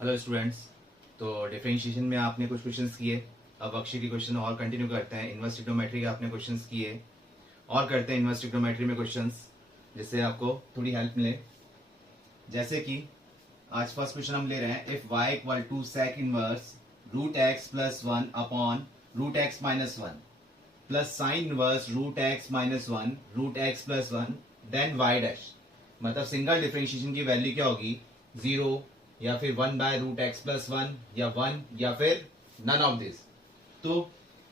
Hello students. तो differentiation में आपने कुछ क्वेश्चंस किए। अब वर्कशीट के क्वेश्चन और कंटिन्यू करते हैं। इनवर्स ट्रिग्नोमेट्री के आपने क्वेश्चंस किए और करते हैं इनवर्स ट्रिग्नोमेट्री में क्वेश्चंस, जिससे आपको थोड़ी हेल्प मिले। जैसे कि आज फर्स्ट क्वेश्चन हम ले रहे हैं, if y equal to sec inverse root x plus one upon root x minus one plus sine inverse root x minus one root x plus one then y dash. मतलब single differentiation की value क्या होगी, zero या फिर one by root x plus one या one या फिर none of this. तो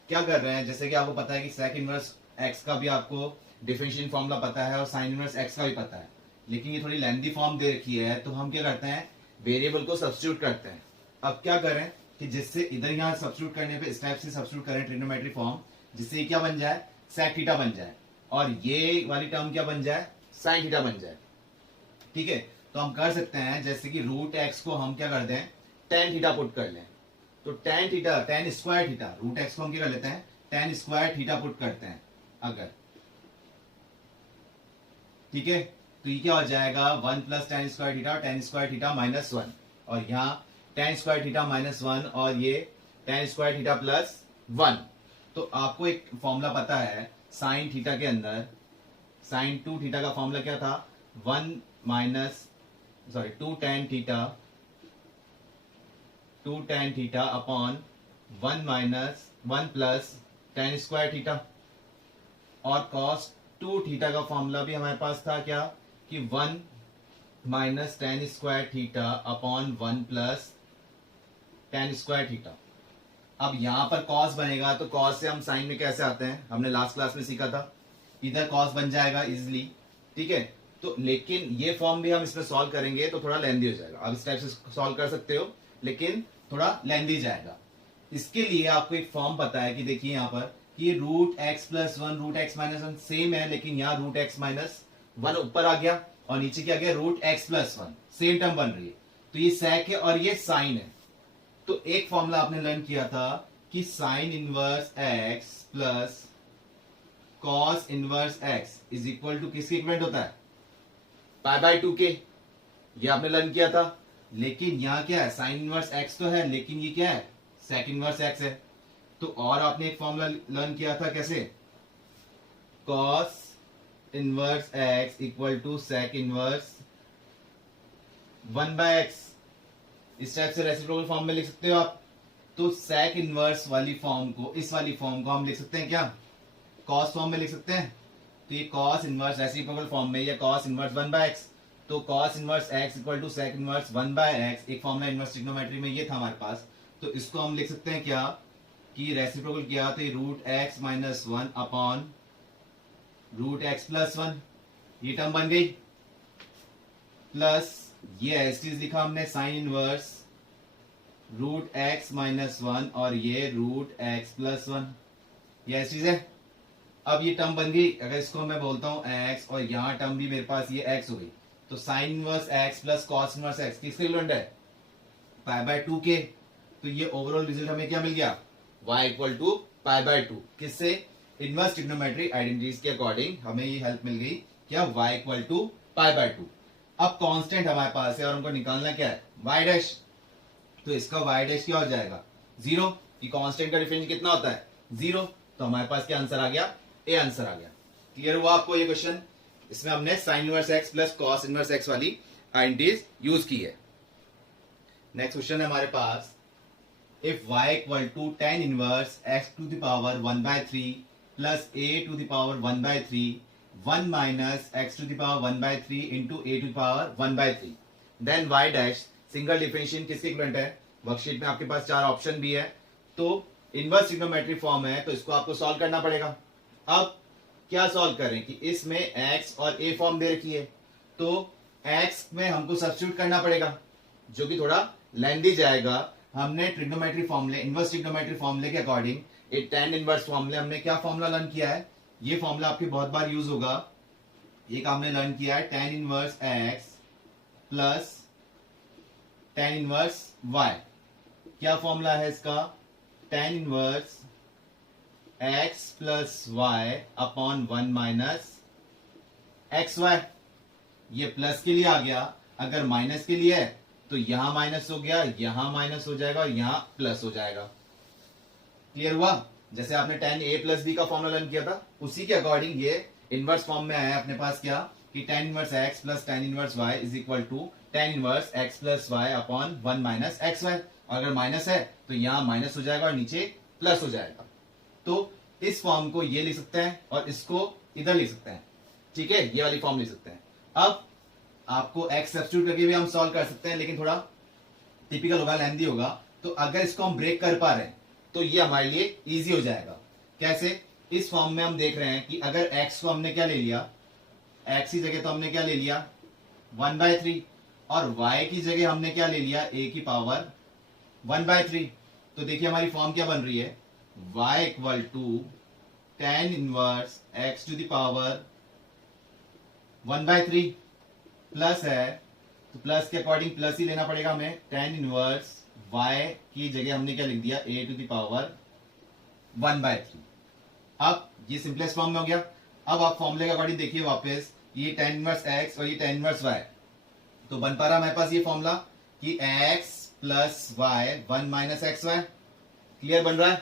क्या कर रहे हैं, जैसे कि आपको पता है कि सेक इनवर्स एक्स का भी आपको डिफरेंशिएशन फॉर्मूला पता है और साइन इनवर्स एक्स का भी पता है, लेकिन ये थोड़ी लेंथी फॉर्म दे रखी है। तो हम क्या करते हैं, वेरिएबल को सब्स्टिट्यूट करते हैं। अब क्या करें कि जिससे इधर यहाँ सब्स्टिट्यूट करने पे इस टाइप से सब्स्टिट्यूट करें ट्रिग्नोमेट्री फॉर्म, जिससे ये क्या बन जाए, सेक थीटा बन जाए और ये वाली टर्म क्या बन जाए, साइन थीटा बन जाए। ठीक है, तो हम कर सकते हैं जैसे कि रूट एक्स को हम क्या कर दें, टेन थीटा पुट कर लें। तो tan theta, tan square theta, root x को हम क्या कर लेते हैं, टेन स्क्वायर थीटा पुट करते हैं अगर। ठीक है, तो ये क्या हो जाएगा, one plus tan square theta, tan square theta minus one, और यहाँ ten square theta minus one और ये ten square theta plus one. तो आपको एक फॉर्मूला पता है साइन थीटा के अंदर, साइन टू थीटा का फॉर्मूला क्या था, one minus sorry two tan theta upon one minus one plus tan square theta. और कॉस टू थीटा का फॉर्मूला भी हमारे पास था क्या, कि one minus tan square theta upon one plus tan square theta. अब यहां पर कॉस बनेगा, तो कॉस से हम साइन में कैसे आते हैं, हमने लास्ट क्लास में सीखा था, इधर कॉस बन जाएगा इजिली। ठीक है, तो लेकिन ये फॉर्म भी हम इसमें सॉल्व करेंगे तो थोड़ा लेंदी हो जाएगा। अब इस टाइप से सॉल्व कर सकते हो, लेकिन थोड़ा लेंदी जाएगा। इसके लिए आपको एक फॉर्म पता है कि देखिए यहाँ पर कि root x plus one root x minus one same है, लेकिन यहाँ रूट एक्स माइनस वन ऊपर आ गया और नीचे क्या गया, root x plus one, same term बन रही है। तो ये सेक है और ये साइन है। तो एक फॉर्मूला आपने लर्न किया था कि sine inverse x plus cos inverse x is equal to किसके इक्विवेलेंट होता है, पाई बाय टू के। ये आपने लर्न किया था। लेकिन यहाँ क्या है, साइन इनवर्स एक्स तो है, लेकिन ये क्या है, सेक इनवर्स एक्स है। तो और आपने एक फॉर्मूला लर्न किया था कैसे, cos inverse x equal to sec inverse one by x. इस टाइप से रेसिप्रोकल फॉर्म में लिख सकते हो आप। तो सेक इनवर्स वाली फॉर्म को, इस वाली फॉर्म को हम लिख सकते हैं क्या, कॉस फॉर्म में लिख सकते हैं। तो ये कॉस इनवर्स रेसिप्रोकल फॉर्म में, या cos inverse one by x. तो cos inverse x equal to sec inverse one by x, एक फॉर्मूला इनवर्स ट्रिग्नोमेट्री में ये था हमारे पास। तो इसको हम लिख सकते हैं क्या, कि रेसिप्रोकल किया तो root x minus one upon root x plus one, ये टर्म बन गई, प्लस ये एस चीज लिखा हमने sine inverse root x minus one और ये रूट एक्स प्लस वन, ये ऐसी चीज है। अब ये टर्म बन गई, अगर इसको मैं बोलता हूं एक्स और यहाँ टर्म भी मेरे पास ये एक्स हो गई, तो sign inverse x plus cos inverse x किसके इक्विवेलेंट है, पाई बाय टू के। तो ये ओवरऑल रिजल्ट हमें क्या मिल गया, y equal to pi by two. किससे, इनवर्स ट्रिग्नोमेट्री आइडेंटिटीज के अकॉर्डिंग हमें ये हेल्प मिल गई, क्या, y equal to pi by two. अब कांस्टेंट हमारे पास है और हमको निकालना क्या है, y डैश। तो इसका y डैश क्या हो जाएगा, जीरो, कि कांस्टेंट का डिफरेंस कितना होता है, जीरो। तो हमारे पास क्या आंसर आ गया, ए आंसर आ गया। क्लियर हुआ आपको ये क्वेश्चन, इसमें हमने sine inverse x plus cos inverse x वाली आइडेंटिटीज यूज की है। नेक्स्ट क्वेश्चन है हमारे पास, if y equal to tan inverse x to the power 1 by 3 plus a to the power 1 by 3 1 minus x to the power 1 by 3 into a to the power 1 by 3 then y dash single differentiation किसके equivalent है, worksheet में आपके पास चार option भी है। तो inverse trigonometry form है, तो इसको आपको सॉल्व करना पड़ेगा। अब क्या सॉल्व करें कि इसमें x और a फॉर्म दे रखी है, तो x में हमको सब्स्टिट्यूट करना पड़ेगा, जो कि थोड़ा लेंदी जाएगा। हमने ट्रिग्नोमेट्री फॉर्मूले, इनवर्स ट्रिग्नोमेट्री फॉर्मूले के अकॉर्डिंग एक tan इनवर्स फॉर्मूले हमने क्या फॉर्मूला लर्न किया है, ये फॉर्मूला आपके बहुत बार यूज होगा। एक हमने लर्न किया है tan inverse x plus tan inverse y। क्या फॉर्मूला है इसका, tan inverse x plus y upon one minus x y. ये प्लस के लिए आ गया, अगर माइनस के लिए है तो यहां माइनस हो गया, यहां माइनस हो जाएगा और यहां प्लस हो जाएगा। क्लियर हुआ? जैसे आपने tan a प्लस बी का फॉर्मूला लर्न किया था, उसी के अकॉर्डिंग ये इनवर्स फॉर्म में आया अपने पास क्या कि tan inverse x plus tan inverse y is equal to tan inverse x plus y upon 1 minus x y. अगर माइनस है तो यहां माइनस हो जाएगा और नीचे प्लस हो जाएगा। तो इस फॉर्म को ये लिख सकते हैं और इसको इधर लिख सकते हैं। ठीक है, ये वाली फॉर्म लिख सकते हैं। अब आपको x सब्स्टिट्यूट करके भी हम सॉल्व कर सकते हैं, लेकिन थोड़ा टिपिकल होगा, लेंथी होगा। तो अगर इसको हम ब्रेक कर पा रहे हैं तो ये हमारे लिए इजी हो जाएगा। कैसे? इस फॉर्म में हम देख रहे हैं कि अगर x को हमने क्या ले लिया, x की जगह तो हमने क्या ले लिया 1/3 और y की जगह हमने क्या ले लिया a की पावर 1/3। तो देखिए हमारी फॉर्म क्या बन रही है, y equal to tan inverse x to the power 1/3 plus है, तो प्लस के अकॉर्डिंग प्लस ही लेना पड़ेगा हमें। tan इनवर्स y की जगह हमने क्या लिख दिया a टू द पावर 1/3। अब ये सिंपलेस्ट फॉर्म में हो गया। अब आप फॉर्मूले के अकॉर्डिंग देखिए वापस, ये tan इनवर्स x और ये tan इनवर्स y, तो बन पा रहा हमारे पास ये फॉर्मूला कि x plus y 1 minus x y. Clear बन रहा है?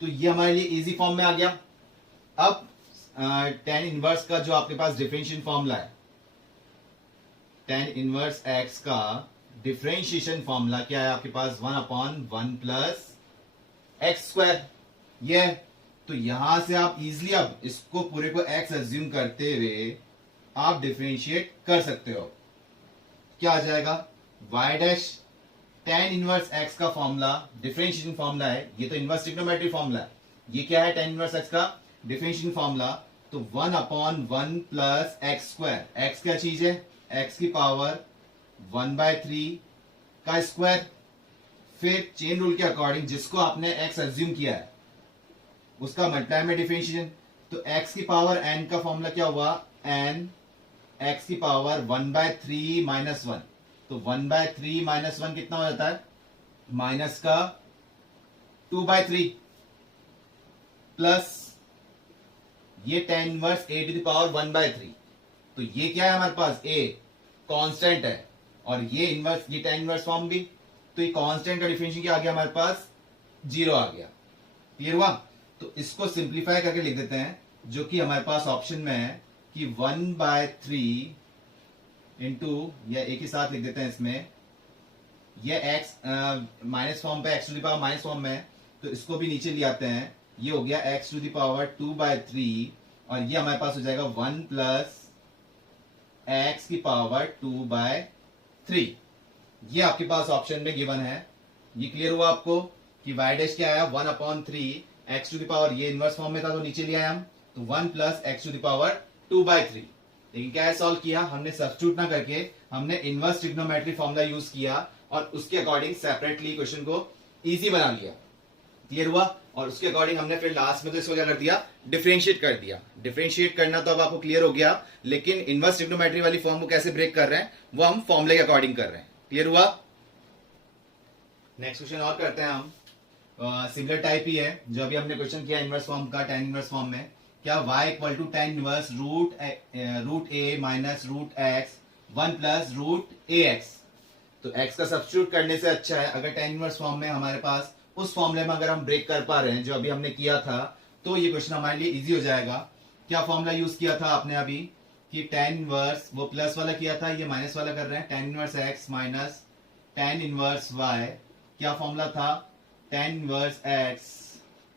तो ये हमारे लिए इजी फॉर्म में आ गया। अब tan इनवर्स का जो आपके पास डिफरेंशिएशन फॉर्मूला है, tan इनवर्स x का डिफरेंशिएशन फॉर्मूला क्या है आपके पास 1/1 प्लस एक्स स्क्वायर। ये तो यहां से आप इजिली अब इसको पूरे को x अज्यूम करते हुए आप डिफरेंशिएट कर सकते हो। क्या आ जाएगा y dash tan inverse x का फॉर्मूला डिफरेंशिएशन फॉर्मूला है, ये तो इनवर्स ट्रिग्नोमेट्री फॉर्मूला है। ये क्या है tan इनवर्स x का डिफरेंशिएशन फॉर्मूला, तो 1/1 प्लस एक्स स्क्वायर। x क्या चीज है, x की पावर 1/3 का स्क्वायर। फिर चेन रूल के अकॉर्डिंग जिसको आपने x अज्यूम किया है उसका मल्टीप्लाई में डिफरेंशिएशन, तो x की पावर n का फॉर्मूला क्या हुआ n x की पावर 1/3 माइनस 1। तो 1/3 माइनस 1 कितना हो जाता है, माइनस का 2/3 प्लस ये tan inverse a to the power 1/3। तो ये क्या है हमारे पास, a कांस्टेंट है और ये इनवर्स, ये tan इनवर्स फॉर्म भी, तो ये कांस्टेंट का डिफरेंशिएशन क्या आ गया हमारे पास 0 आ गया। क्लियर हुआ? तो इसको सिंप्लीफाई करके लिख देते हैं, जो कि हमारे पास ऑप्शन में है कि 1/3 इंटू, या एक ही साथ लिख देते हैं इसमें, ये x माइनस फॉर्म पे x to the power minus form में है, तो इसको भी नीचे ले आते हैं। ये हो गया x टू द पावर 2/3 और ये हमारे पास हो जाएगा 1 प्लस x की पावर 2/3। ये आपके पास ऑप्शन में गिवन है। ये क्लियर हुआ आपको कि y डैश क्या आया 1/3 x टू द पावर, ये इनवर्स फॉर्म में था तो नीचे ले आए हम, तो 1 plus x to the power 2/3। लेकिन क्या है, सॉल्व किया हमने सब्स्टिट्यूट ना करके, हमने इनवर्स ट्रिग्नोमेट्री फॉर्मूला यूज किया और उसके अकॉर्डिंग सेपरेटली क्वेश्चन को इजी बना लिया। क्लियर हुआ? और उसके अकॉर्डिंग हमने फिर लास्ट में तो इसको क्या कर दिया, डिफरेंशिएट कर दिया। डिफरेंशिएट करना तो अब आपको क्लियर हो गया, लेकिन इनवर्स ट्रिग्नोमेट्री वाली फॉर्म को कैसे ब्रेक कर रहे हैं वो हम फॉर्मूले के अकॉर्डिंग कर रहे हैं। क्लियर हुआ? नेक्स्ट क्वेश्चन और करते हैं हम, सिमिलर टाइप ही है जो अभी हमने क्वेश्चन किया इनवर्स फॉर्म का, tan इनवर्स फॉर्म में। क्या y equal to tan inverse root a minus root x 1 plus root ax। तो x का सब्स्टिट्यूट करने से अच्छा है अगर tan इनवर्स फॉर्म में हमारे पास उस फॉर्मूले में अगर हम ब्रेक कर पा रहे हैं जो अभी हमने किया था, तो ये क्वेश्चन हमारे लिए इजी हो जाएगा। क्या फॉर्मूला यूज किया था आपने अभी कि tan इनवर्स, वो प्लस वाला किया था, ये माइनस वाला कर रहे हैं, tan inverse x minus tan inverse y। क्या फॉर्मूला था, tan inverse x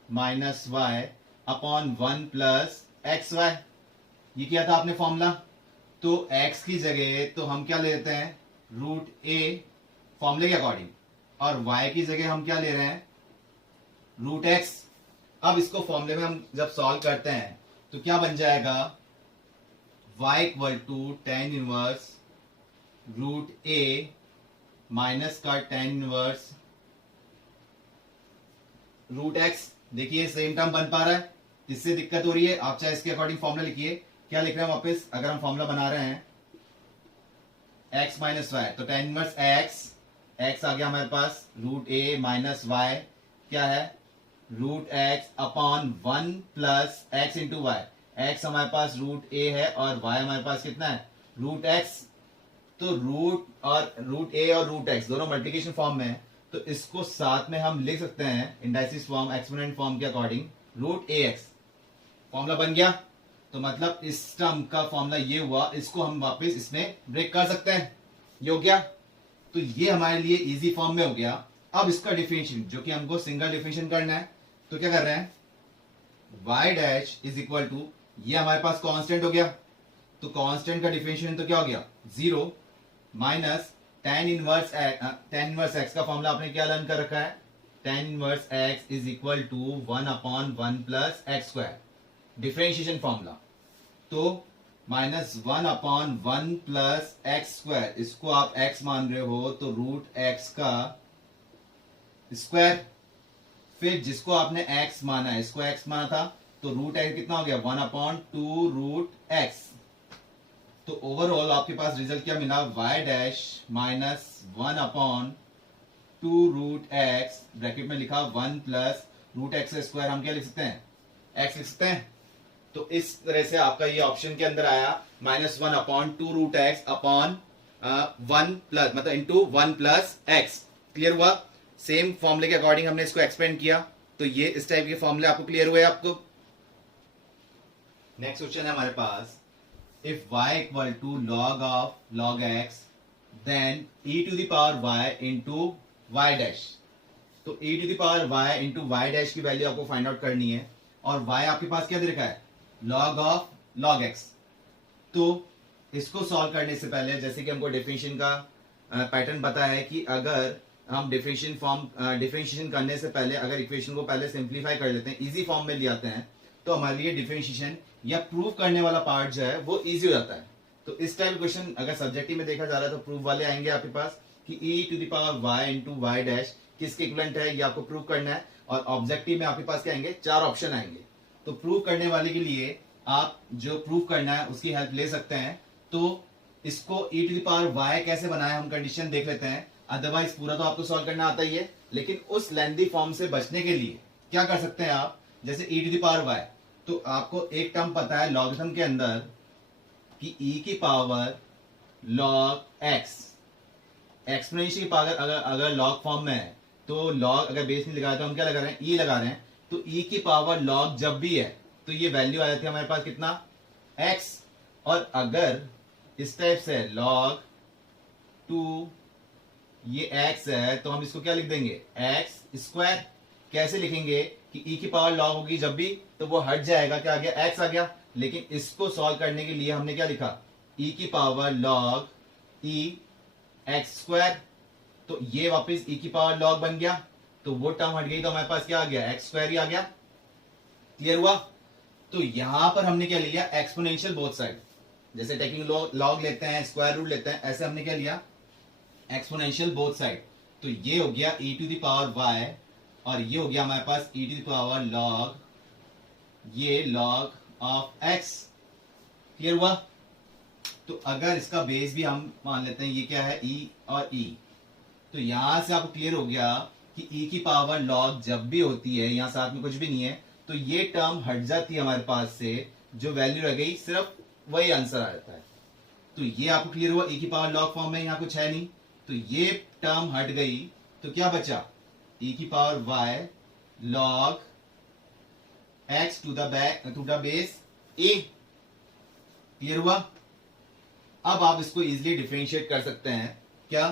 minus y upon 1 plus x y. ये किया था आपने फॉर्मूला। तो x की जगह तो हम क्या लेते हैं रूट a फॉर्मूले के अकॉर्डिंग, और y की जगह हम क्या ले रहे हैं रूट x। अब इसको फॉर्मूले में हम जब सॉल्व करते हैं तो क्या बन जाएगा, y equal to tan inverse root a minus का tan इनवर्स रूट x। देखिए सेम टर्म बन पा रहा है, इससे दिक्कत हो रही है, आप चाहे इसके अकॉर्डिंग फॉर्मूला लिखिए। क्या लिख रहे हैं वापस, अगर हम फॉर्मूला बना रहे हैं x माइनस वाई, तो tan इनवर्स x आ गया हमारे पास रूट a माइनस वाई, क्या है root x upon 1 plus x into y. x हमारे पास रूट a है और y हमारे पास कितना है रूट x। तो रूट और रूट ए और रूट एक्स दोनों मल्टीप्लिकेशन फॉर्म में है, तो इसको साथ में हम लिख सकते हैं इंडाइसिस फॉर्म एक्सपोनेंट फॉर्म के अकॉर्डिंग रूट ए एक्स। फॉर्मूला बन गया। तो मतलब इस टर्म का फॉर्मूला ये हुआ, इसको हम वापस इसमें ब्रेक कर सकते हैं, ये हो गया। तो ये हमारे लिए इजी फॉर्म में हो गया। अब इसका डिफरेंशिएशन जो कि हमको सिंगल डिफरेंशिएशन करना है, तो क्या कर रहे हैं, y dash is equal to, ये हमारे पास कांस्टेंट हो गया, तो कांस्टेंट का डिफरेंशिएशन तो क्या हो गया, 0 माइनस tan इनवर्स x का फॉर्मूला आपने क्या लर्न कर रखा है, tan inverse x is equal to 1/1 plus x square, differentiation formula. तो -1/1 प्लस एक्स स्क्वायर, इसको आप x मान रहे हो तो रूट x का स्क्वायर, फिर जिसको आपने x माना है, इसको x माना था, तो रूट x कितना हो गया, 1/2 रूट x। तो ओवरऑल आपके पास रिजल्ट क्या मिला, y dash minus 1/2 root x, bracket में लिखा 1 प्लस रूट एक्स स्क्वायर, हम क्या लिख सकते हैं, x लिख सकते हैं। तो इस तरह से आपका ये ऑप्शन के अंदर आया -1/2 रूट एक्स अपॉन 1 प्लस, मतलब इंटू 1 प्लस एक्स। क्लियर हुआ। सेम फॉर्मूले के अकॉर्डिंग हमने इसको एक्सपेंड किया, तो ये इस टाइप के फॉर्मूले आपको क्लियर हुए। आपको नेक्स्ट क्वेश्चन है हमारे पास, if y equal to log of log x then e to the power y into y dash. तो e to the power y into y dash की वैल्यू आपको फाइंड आउट करनी है, और y आपके पास क्या दे रखा है, लॉग ऑफ लॉग x। तो इसको सॉल्व करने से पहले, जैसे कि हमको डिफरेंशिएशन का पैटर्न पता है कि अगर हम डिफरेंशिएशन करने से पहले अगर इक्वेशन को पहले सिंप्लीफाई कर लेते हैं, इजी फॉर्म में ले आते हैं, तो हमारे लिए डिफरेंशिएशन या प्रूव करने वाला पार्ट जो है वो इजी हो जाता है। तो इस टाइप क्वेश्चन अगर सब्जेक्टिव में देखा जा रहा है तो प्रूव वाले आएंगे आपके पास कि e to the power y into y dash किसके इक्विवेलेंट है, ये आपको प्रूव करना है। और ऑब्जेक्टिव में आपके पास क्या आएंगे, 4 ऑप्शन आएंगे। तो प्रूव करने वाले के लिए आप जो प्रूव करना है उसकी हेल्प ले सकते हैं। तो इसको e to the power y कैसे बनाए, हम कंडीशन देख लेते हैं। अदरवाइज पूरा तो आपको सॉल्व करना आता ही है, लेकिन उस लेंथी फॉर्म से बचने के लिए क्या कर सकते हैं आप, जैसे e to the power y, तो आपको एक टर्म पता है लॉगरिथम के अंदर कि e की पावर log x, एक्सपोनेंशियल की पावर अगर लॉग फॉर्म में है, तो लॉग अगर बेस में लगा तो हम क्या लगा रहे हैं, e लगा रहे हैं। तो e की पावर log जब भी है तो ये वैल्यू आ जाती है हमारे पास कितना, x। और अगर इस टाइप से log 2 ये x है, तो हम इसको क्या लिख देंगे, x स्क्वायर। कैसे लिखेंगे कि e की पावर log होगी जब भी, तो वो हट जाएगा, क्या आ गया, x आ गया। लेकिन इसको सॉल्व करने के लिए हमने क्या लिखा, e की power log e x square. तो ये वापस e की पावर log बन गया, तो वो टर्म हट गई, तो हमारे पास क्या आ गया, x स्क्वायर ही आ गया। क्लियर हुआ। तो यहां पर हमने क्या लिया, एक्सपोनेंशियल बोथ साइड। जैसे टेकिंग log लेते हैं, स्क्वायर रूट लेते हैं, ऐसे हमने क्या लिया, एक्सपोनेंशियल बोथ साइड। तो ये हो गया e to the power y, और ये हो गया हमारे पास e to the power log, ये log ऑफ x। क्लियर हुआ। तो अगर इसका बेस भी हम मान लेते हैं, ये क्या है, e और e, तो यहां से आपको क्लियर हो गया कि e की पावर log जब भी होती है, यहां साथ में कुछ भी नहीं है, तो ये टर्म हट जाती है हमारे पास से, जो वैल्यू रह गई सिर्फ वही आंसर आ जाता है। तो ये आपको क्लियर हुआ, e की पावर log फॉर्म में यहां कुछ है नहीं, तो ये टर्म हट गई, तो क्या बचा, e की power y log x to the base a। Clear हुआ। अब आप इसको इजीली डिफरेंशिएट कर सकते हैं, क्या,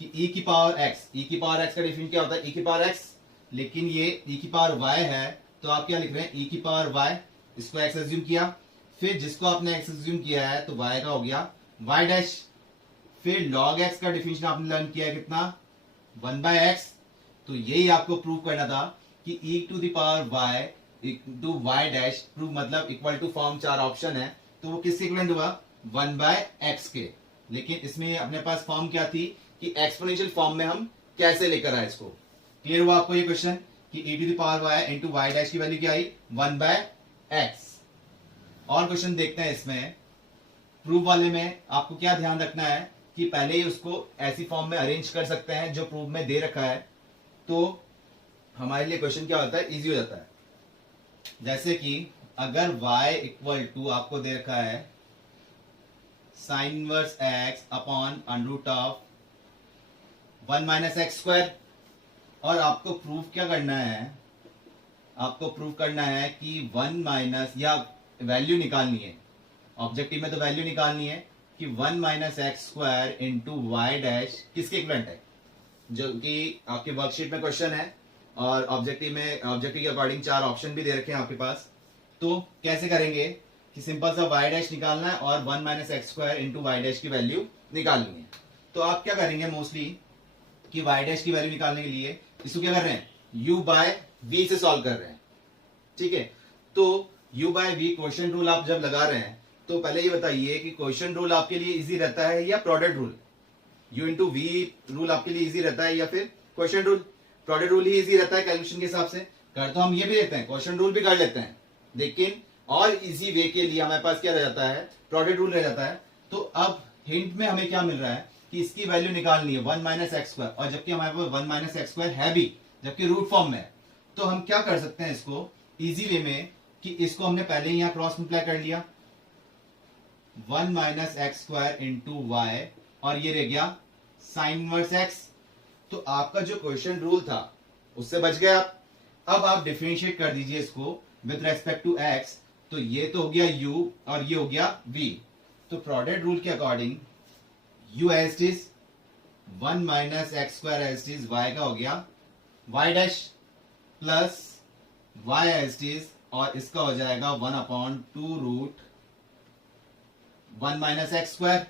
कि e की पावर x का डिफरेंशिएट क्या होता है, e की पावर x, लेकिन ये e की पावर y है, तो आप क्या लिख रहे हैं, e की पावर y, इसको x एज्यूम किया, फिर जिसको आपने x एज्यूम किया है तो y का हो गया y डैश, फिर log x का डिफरेंशिएशन आपने लर्न किया है कितना, 1/x। तो यही आपको प्रूव करना था कि e to the power y to y dash, prove मतलब इक्वल टू फॉर्म 4 ऑप्शन है, तो वो किसके इक्विवेलेंट हुआ, 1/x के। लेकिन इसमें अपने पास फॉर्म क्या थी कि एक्सपोनेंशियल फॉर्म में हम कैसे लेकर आए इसको। क्लियर हुआ आपको ये क्वेश्चन कि e to the power y into y dash की वैल्यू क्या आई, 1/x। और क्वेश्चन देखते हैं इसमें, प्रूफ वाले में आपको क्या ध्यान रखना है कि पहले ही उसको ऐसी फॉर्म में अरेंज कर सकते हैं जो प्रूफ में दे रखा है, तो हमारे लिए क्वेश्चन क्या होता है, इजी हो जाता है। जैसे कि अगर y इक्वल टू आपको दे रखा है sine inverse x upon under root of 1 minus x square. और आपको प्रूफ क्या करना है, आपको प्रूफ करना है कि 1 माइनस या वैल्यू निकालनी है, ऑब्जेक्टिव में तो वैल्यू निकालनी है कि 1 minus x square into y dash किसके इक्विवेलेंट है, जो कि आपके वर्कशीट में क्वेश्चन है और ऑब्जेक्टिव के अकॉर्डिंग 4 ऑप्शन भी दे रखे हैं आपके पास। तो कैसे करेंगे कि सिंपल सा वाई डैश निकालना है और 1 minus x square into y dash की वैल्यू निकालनी है। तो आप क्या करेंगे मोस्टली कि वाई डैश की वैल्यू निकालने के लिए इसको क्या कर रहे हैं, u बाय v से सॉल्व कर रहे हैं, ठीक है। तो u by v question rule आप जब लगा रहे हैं तो पहले ये बताइए कि क्वेश्चन रूल आपके लिए इजी रहता है या product rule, u into v rule आपके लिए इजी रहता है या फिर क्वेश्चन रूल। प्रोडक्ट रूल ही इजी रहता है कैलकुलेशन के हिसाब से, कर तो हम ये भी लेते हैं, क्वेश्चन रूल भी कर लेते हैं, लेकिन और इजी वे के लिए हमारे पास क्या रह जाता है, प्रोडक्ट रूल रह जाता है। तो अब हिंट में हमें क्या मिल रहा है कि इसकी वैल्यू निकालनी है 1 माइनस एक्स स्क्वायर, और जबकि हमारे पास 1 माइनस एक्स स्क्वायर है भी, जबकि रूट फॉर्म में है। तो हम क्या कर सकते हैं इसको इजी वे में कि इसको हमने पहले ही यहां क्रॉस मल्टीप्लाई कर लिया 1 minus x square into y, और ये रह गया साइन इनवर्स एक्स। तो आपका जो क्वेश्चन रूल था उससे बच गए आप। अब आप डिफरेंशिएट कर दीजिए इसको विद रेस्पेक्ट टू एक्स, तो ये तो हो गया u और ये हो गया v। तो प्रोडक्ट रूल के according u as it is 1 minus x square as it is y का हो गया y dash plus y as it is, और इसका हो जाएगा 1 upon 2 root 1 minus x square,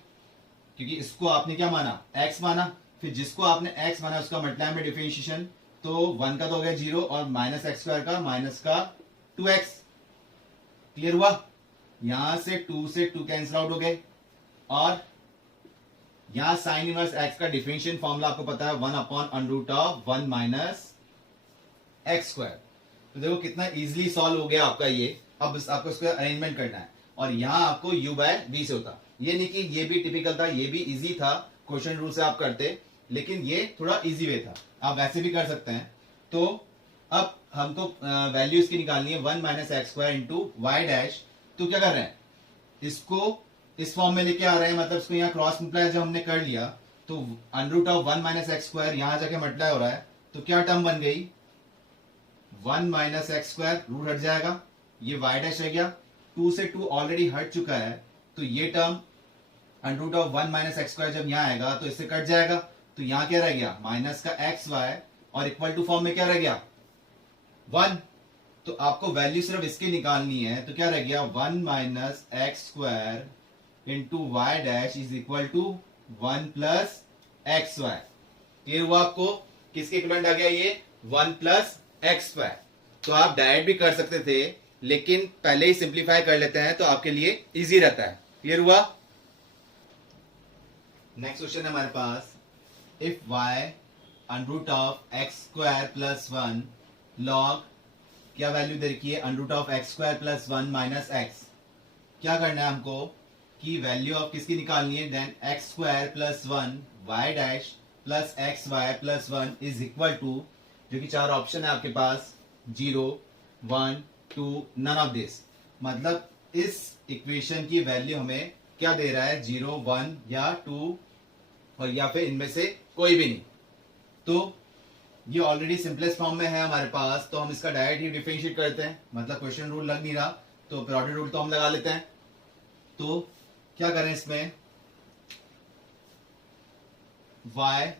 क्योंकि इसको आपने क्या माना, x माना, फिर जिसको आपने x माना उसका मल्टीप्लाई में डिफरेंशिएशन, तो 1 का तो हो गया 0 और माइनस एक्स स्क्वायर का माइनस का 2x। क्लियर हुआ, यहां से 2 से 2 कैंसिल आउट हो गए, और यहां साइन इनवर्स x का डिफरेंशियल फॉर्मूला आपको पता है 1 upon under root of 1 minus x square. तो देखो कितना इजीली सॉल्व हो गया आपका ये। अब आपको इसका अरेंजमेंट करना है, और यहां आपको u बाय v से होता, ये नहीं कि ये भी टिपिकल था, ये भी इजी था, क्वेश्चन रूल से आप करते, लेकिन ये थोड़ा इजी वे था, आप वैसे भी कर सकते हैं। तो अब हमको वैल्यू इसकी निकालनी है 1 minus x square into y dash. तो क्या कर रहे हैं, इसको इस फॉर्म में लेके आ रहे हैं, मतलब इसको यहाँ क्रॉस मल्टीप्लाई जब हमने कर लिया तो under root of 1 minus x square यहां जाके मल्टीप्लाई हो रहा है, तो क्या टर्म बन गई 1 माइनस एक्स स्क्वायर, रूट हट जाएगा, ये वाई डैश रह गया, 2 से 2 ऑलरेडी हट चुका है, तो ये term under root of 1 minus x square जब यहाँ आएगा तो इससे कट जाएगा, तो यहाँ क्या रह गया माइनस का एक्स वाई, और इक्वल टू फॉर्म में क्या रह गया 1। तो आपको वैल्यू सिर्फ इसकी निकालनी है, तो क्या रह गया 1 minus x square into y dash is equal to 1 plus x y. Clear हुआ आपको, किसके इक्विवेलेंट आ गया ये 1 प्लस एक्स वाई। तो आप डायरेक्ट भी कर सकते थे, लेकिन पहले ही सिंप्लीफाई कर लेते हैं तो आपके लिए इजी रहता है। क्लियर हुआ। नेक्स्ट क्वेश्चन है हमारे पास, if y under root of x square plus 1 log, क्या वैल्यू दे रखी है under root of x square plus 1 minus x. क्या करना है हमको कि वैल्यू ऑफ किसकी निकालनी है, then x square plus 1 y dash plus x y plus 1 is equal to, जो कि 4 ऑप्शन है आपके पास, 0 1 2 नन ऑफ दिस। मतलब इस इक्वेशन की वैल्यू हमें क्या दे रहा है, 0 1 या 2, और या फिर इनमें से कोई भी नहीं। तो ये ऑलरेडी सिंपलेस्ट फॉर्म में है हमारे पास, तो हम इसका डायरेक्ट ही डिफरेंशिएट करते हैं, मतलब क्वेश्चन रूल लग नहीं रहा तो प्रोडक्ट रूल तो हम लगा लेते हैं। तो क्या करें इसमें, y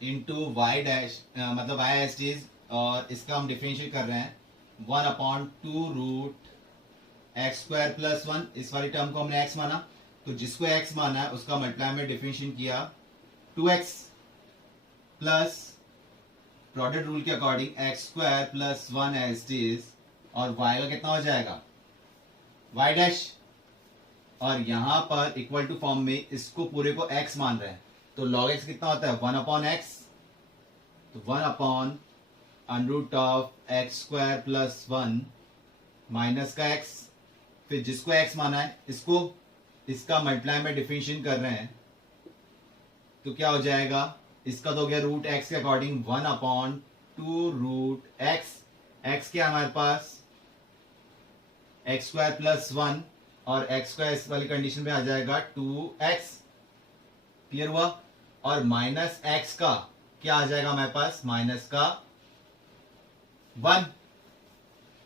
इंटू वाई डैश, मतलब y एज इज, और इसका हम डिफरेंशिएट कर रहे हैं 1 upon 2 root x square plus 1। इस वाली टर्म को हमने x माना, तो जिसको x माना है उसका मल्टीप्लाई में डिफरेंशिएट किया 2x प्लस प्रोडक्ट रूल के according x square plus 1 as is, और y का कितना हो जाएगा y डैश, और यहां पर इक्वल टू फॉर्म में इसको पूरे को x मान रहे हैं, तो log x कितना होता है 1 अपॉन x, तो 1 upon under root of x square plus 1 minus का x, फिर जिसको x माना है इसको इसका मल्टीप्लाई में डिफरेंशिएट कर रहे हैं, तो क्या हो जाएगा, इसका तो हो गया रूट एक्स के according 1 upon 2 root x, x क्या हमारे पास एक्स स्क्वायर प्लस 1, और x स्क्वायर इस वाली कंडीशन में आ जाएगा 2x। क्लियर हुआ? और माइनस x का क्या आ जाएगा हमारे पास? माइनस का 1।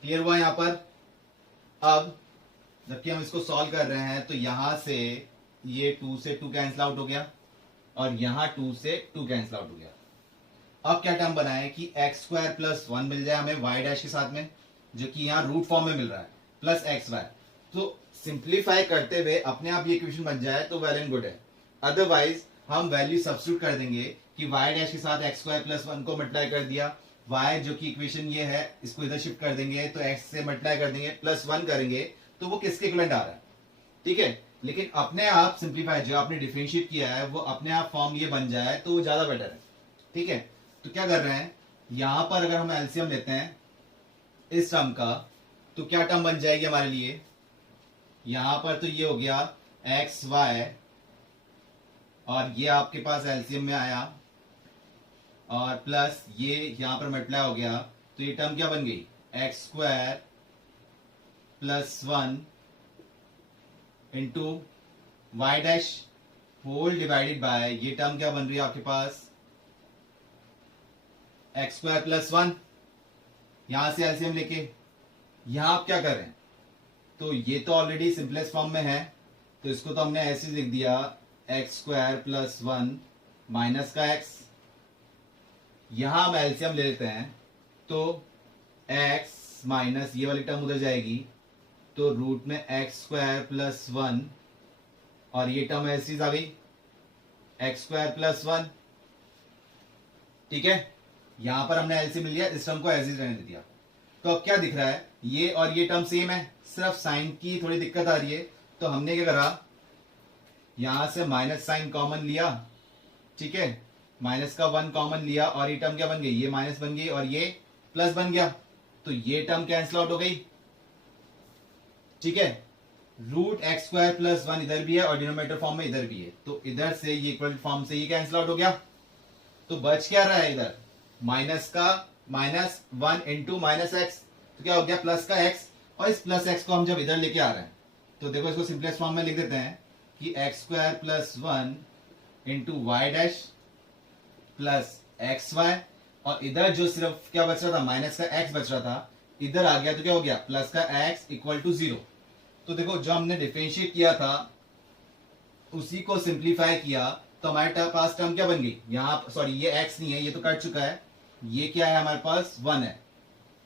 क्लियर हुआ यहां पर? अब जबकि हम इसको सॉल्व कर रहे हैं तो यहां से ये 2 से 2 कैंसिल आउट हो गया और यहां 2 से 2 कैंसिल आउट हो गया। अब क्या टर्म बनाए कि एक्स स्क्वायर प्लस 1 मिल जाए हमें वाई डैश के साथ में, जो कि यहां रूट फॉर्म में मिल रहा है, प्लस एक्स वाई। तो सिंप्लीफाई करते हुए अपने आप ये इक्वेशन बन जाए तो वेल एंड गुड है। अदरवाइज हम वैल्यू सब्स्टिट्यूट कर देंगे कि वाई डैश के साथ एक्स स्क्वायर प्लस 1 को मल्टीप्लाई कर दिया, वाई जो कि इक्वेशन ये है इसको इधर शिफ्ट कर देंगे तो एक्स से मल्टीप्लाई कर देंगे प्लस 1 करेंगे तो वो किसके इक्विवेलेंट आ रहा है? ठीक है। लेकिन अपने आप सिंप्लीफाई जो आपने डिफरेंशिएट किया है वो अपने आप फॉर्म ये बन जाए तो वो ज्यादा बेटर है। ठीक है। तो क्या कर रहे हैं यहां पर, अगर हम एलसीएम लेते हैं इस टर्म का तो क्या टर्म बन जाएगी हमारे लिए? यहां पर तो ये हो गया एक्स वाई और ये आपके पास एलसीएम में आया और प्लस ये यहां पर मल्टीप्लाई हो गया तो ये टर्म क्या बन गई? X square plus 1 into y dash whole divided by ये टर्म क्या बन रही है आपके पास? X square plus 1। यहां से एलसीएम लेके यहां आप क्या कर रहे हैं? तो ये तो ऑलरेडी सिंपलेस्ट फॉर्म में है तो इसको तो हमने ऐसे लिख दिया एक्स स्क्वायर प्लस 1 माइनस का एक्स। यहां हम एलसीएम ले लेते हैं तो एक्स माइनस ये वाली टर्म उधर जाएगी तो रूट में एक्स स्क्वायर प्लस 1 और ये टर्म ऐसी आ गई एक्स स्क्वायर प्लस 1। ठीक है। यहां पर हमने एलसीएम लिया, इस टर्म को एज इज रहने दिया। तो अब क्या दिख रहा है? ये और ये टर्म सेम है, सिर्फ साइन की थोड़ी दिक्कत आ रही है। तो हमने क्या करा, यहां से माइनस साइन कॉमन लिया। ठीक है। माइनस का 1 कॉमन लिया और ये टर्म क्या बन गई? ये माइनस बन गई और ये प्लस बन गया तो ये टर्म कैंसिल आउट हो गई। ठीक है। रूट एक्स स्क्वायर प्लस 1 इधर भी है और डिनोमिनेटर फॉर्म में इधर भी है तो इधर से ये इक्वल फॉर्म से ये कैंसिल आउट हो गया। तो बच क्या रहा है इधर? माइनस का माइनस 1 इंटू माइनस एक्स तो क्या हो गया? प्लस का एक्स। और इस प्लस एक्स को हम जब इधर लेके आ रहे हैं तो देखो इसको सिंपलेस्ट फॉर्म में लिख देते हैं कि x square plus 1 into y dash plus x y और इधर जो सिर्फ क्या बच रहा था? माइनस का एक्स बच रहा था, इधर आ गया तो क्या हो गया? प्लस का एक्स इक्वल टू 0। तो देखो जो हमने डिफरेंशिएट किया था उसी को सिंप्लीफाई किया तो हमारे पास टर्म क्या बन गई? यहाँ सॉरी ये x नहीं है, ये तो कट चुका है। ये क्या है हमारे पास? 1 है।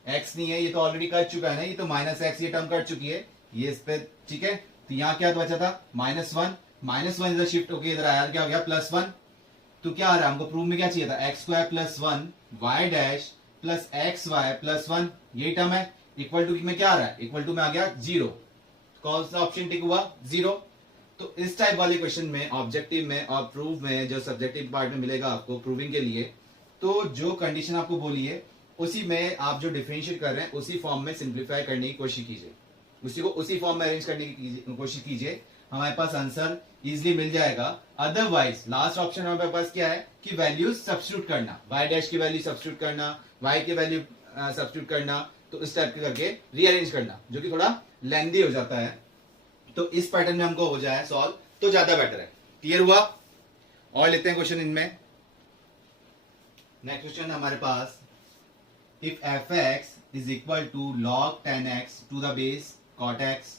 x नहीं है, ये तो ऑलरेडी कट चुका है ना, ये तो माइनस एक्स ये टर्म कट चुकी है ये इस पे। ठीक है। तो यहाँ क्या बचा था? -1। -1 इधर शिफ्ट होकर इधर आया, क्या हो गया? +1। तो क्या आ रहा है हमको? प्रूफ में क्या चाहिए था? X square plus 1 y dash plus x y plus 1 ये टर्म है। इक्वल टू में क्या आ रहा है? इक्वल टू में आ गया 0। कौन सा ऑप्शन टिक हुआ? 0। तो इस टाइप वाले क्वेश्चन में ऑब्जेक्टिव में और प्रूफ में जो सब्जेक्टिव पार्ट में मिलेगा आपको प्रूविंग के लिए, तो जो कंडीशन आपको बोली है उसी में आप जो डिफरेंशिएट कर रहे हैं उसी फॉर्म में सिंप्लीफाई करने की कोशिश कीजिए, उसी को उसी फॉर्म में अरेंज करने की कोशिश कीजिए, हमारे पास आंसर इजिली मिल जाएगा। अदरवाइज लास्ट ऑप्शन हमारे पास क्या है कि वैल्यूज सब्स्टिट्यूट करना, वाई डैश की वैल्यू सब्स्टिट्यूट करना, वाई की वैल्यू सब्स्टिट्यूट करना, तो इस टाइप के करके रीअरेंज करना जो कि थोड़ा लेंथी हो जाता है। तो इस पैटर्न में हमको हो जाए सॉल्व तो ज्यादा बेटर है। क्लियर हुआ? और लेते हैं क्वेश्चन इनमें। नेक्स्ट क्वेश्चन हमारे पास, if f x is equal to log 10x to the base cot x,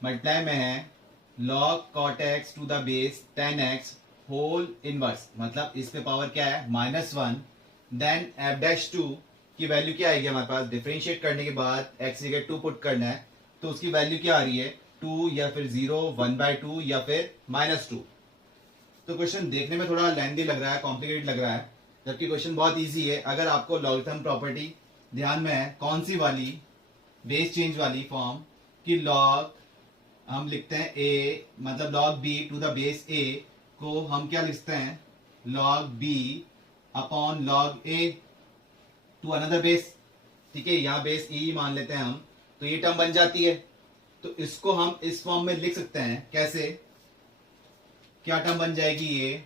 multiply में है log cot x to the base 10x whole inverse, मतलब इस पे पावर क्या है? -1। देन एफ डैश 2 की वैल्यू क्या आएगी हमारे पास? डिफरेंशिएट करने के बाद x की जगह 2 पुट करना है तो उसकी वैल्यू क्या आ रही है? 2 या फिर 0, 1/2 या फिर -2। तो क्वेश्चन देखने में थोड़ा लेंथी लग रहा है, कॉम्प्लिकेटेड लग रहा है, जबकि क्वेश्चन बहुत इजी है। अगर आपको लॉगरिथम प्रॉपर्टी ध्यान में है, कौन सी वाली? बेस चेंज वाली फॉर्म कि लॉग हम लिखते हैं a, मतलब log b to the base a को हम क्या लिखते हैं? Log b upon log a to another base. ठीक है। यहाँ बेस e मान लेते हैं हम, तो ये टर्म बन जाती है। तो इसको हम इस फॉर्म में लिख सकते हैं। कैसे? क्या टर्म बन जाएगी ये?